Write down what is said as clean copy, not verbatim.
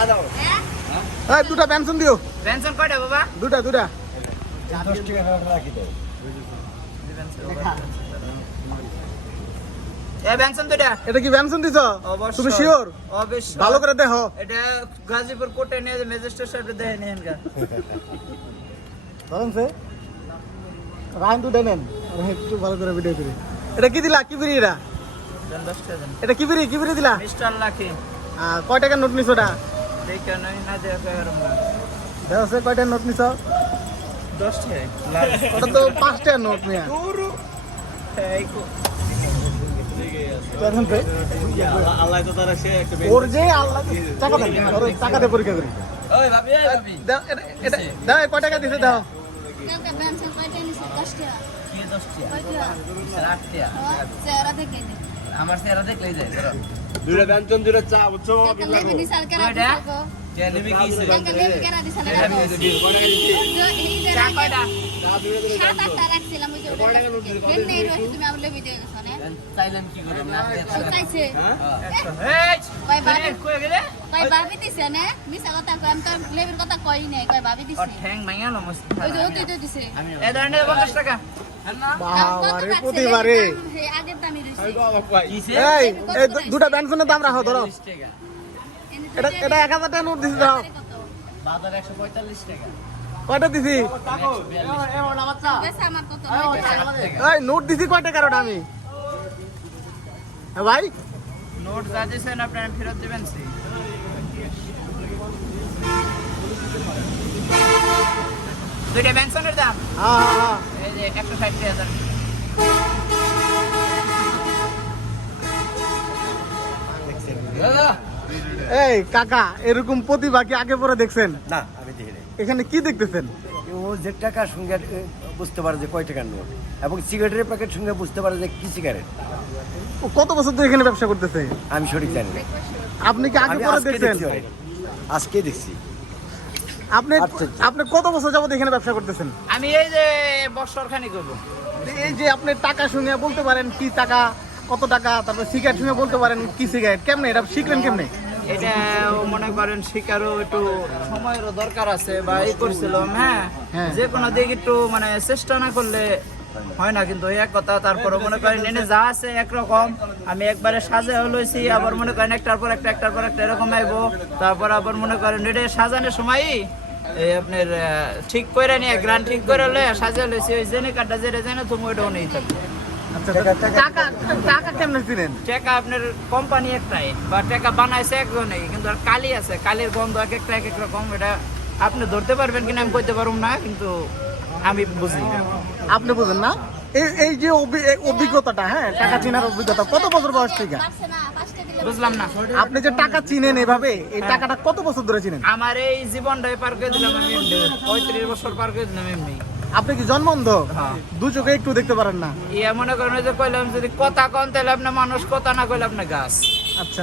এই দুটা পেনশন দিও। পেনশন কয়টা বাবা? দুটা। 10 টাকা রাখি দাও। এ পেনশন দুইটা। এটা কি পেনশন দিছো? তুমি শিওর? অবশ্যই। ভালো করে দেখো। এটা গাজীপুর কোর্টে নিয়ে ম্যাজিস্ট্রেট সাহেব দেয় নেন গা। ধরেন সে রাইন দুটা নেন। একটু ভালো করে ভিডিও করি। এটা কি দিলা? কি ফ্রি এটা? 10 টাকা দেন। এটা কি ফ্রি দিলা? Mister lucky. কয় টাকার নোট নিছো ওটা? দেখে নাই না দেখে আর না। দেখো সে কয় টাকার নোট নিছো? 10 টাকা। ওটা তো 5 টাকার নোট মিয়া। এই কো দেখেন সে আল্লাহ তো তারা সে একটা ওর যে আল্লাহ টাকা দেন। ওর টাকা দিয়ে পরীক্ষা করি। ওই ভাবি দাও এটা দাও কয় টাকা দিছে দাও। কালকে পেনশন কয়টা নিছে? 10 টাকা। কি 10 টাকা? কয়টা? 8 টাকা। চেহারা দেখে নি। আমার চেহারা দেখলেই যায় ধরো। দুইটা ব্যঞ্জন দুইটা চা বুঝছো কালকে লেবে নিছে আর কেরা কয়টা? দিছে? কে নেবে কি ছিল? কালকে লেবে কেরা দিছে? কেরা দিছে? চা কয়টা? 7-8টা রাখছিলাম ওই যে হেন নেই রইছে তুমি আমার লেবে দিয়ে গেছো না? চাইলেন কি করে না? চাইছে। এই কয় ভাবি কই গেলে? কয় ভাবি দিছে না? মিছা কথা কয় আমি তো লেবের কথা কই নাই কয় ভাবি ও দিছে। ঠ্যাং ভাঙালো মস্ত। ওই যে তুই তো দিছে। এই ধরনের 50 টাকা। বাবারে প্রতিবারে হে আগের দামই রইছে। কিসে? এই এই দুটা পেনশনের দাম রাখো ধরো। 40 টাকা। এটা 1000 টাকা নোট দিছি দাও। বাজার 145 টাকা। কয়টা দিছি? বেশ আমার কত? এই নোট দিছি কয় টাকার ওটা আমি? ভাই নোট যা দিয়েছেন আপনারা ফেরত দিবেন সি। দুইটা পেনশনের দাম হ্যাঁ এই যে 160,000। এই কাকা এরকম প্রতিভা কি আগে পরে দেখছেন? না আমি দেখি নাই। এখানে কি দেখতেছেন? ও যে টাকার সঙ্গে বুঝতে পারে যে কয় টাকার নোট এবং সিগারেটের প্যাকেট সঙ্গে বুঝতে পারে যে কি সিগারেট। ও কত বছর ধরে এখানে ব্যবসা করতেছে? আমি সঠিক জানি না। আপনি কি আগে আমি পরে আজকে দেখছেন? দেখছি already। আজকে দেখছি। আপনি আচ্ছা। আপনি কত বছর যাবত এখানে ব্যবসা করতেছেন? আমি এই যে বছর খানি করব। এই যে আপনি টাকা শুনে বলতে পারেন কি টাকা কত টাকা, তারপর সিগারেট শুনে বলতে পারেন কি সিগারেট, কেমনে এটা শিখলেন কেমনে? এটা মনে করেন শিকারও একটু সময়েরও দরকার আছে বা এই করছিলাম। হ্যাঁ হ্যাঁ। যে কোনো দিক একটু মানে চেষ্টা না করলে হয় না, কিন্তু এক কথা। তারপরে মনে করেন এনে যা আছে একরকম, আমি একবারে সাজে লইছি, আবার মনে করেন একটার পর একটা এরকম আইবো। তারপর আবার মনে করেন এটা সাজানোর সময় এই আপনার ঠিক করে নিয়ে গ্রান্ড ঠিক করে লয়ে সাজা লইছি, ওই জেনে কাটা যেটা জানো তুমি ওইটাও নেই থাকবে। আচ্ছা টাকা টাকা কেমনে ছিলেন? টাকা আপনার কোম্পানি একটাই বা টাকা বানাইছে একজনেই, কিন্তু আর কালি আছে, কালির গন্ধ এক একটা এক এক রকম। এটা আপনি ধরতে পারবেন কিনা আমি কইতে পারবো না, কিন্তু আমি বুঝি। আপনি বুঝেন না? এই যে অভিজ্ঞতাটা, হ্যাঁ টাকা চিনার অভিজ্ঞতা কত বছর বয়স থেকে? পারছে না 5টা দিলে বুঝলাম না। আপনি যে টাকা চিনেন এভাবে, এই টাকাটা কত বছর ধরে চিনেন? আমার এই জীবনটাই পার করে দিলাম আমি এমনি। 35 বছর পার করে দিলাম এমনি। আপনি কি জন্মন্ধ? হ্যাঁ। দু চোখে একটু দেখতে পারেন না? ইয়া মনে করেন ওই যে কইলাম যদি কথা কন তাহলে আপনি মানুষ, কথা না কইলে আপনি গাছ। আচ্ছা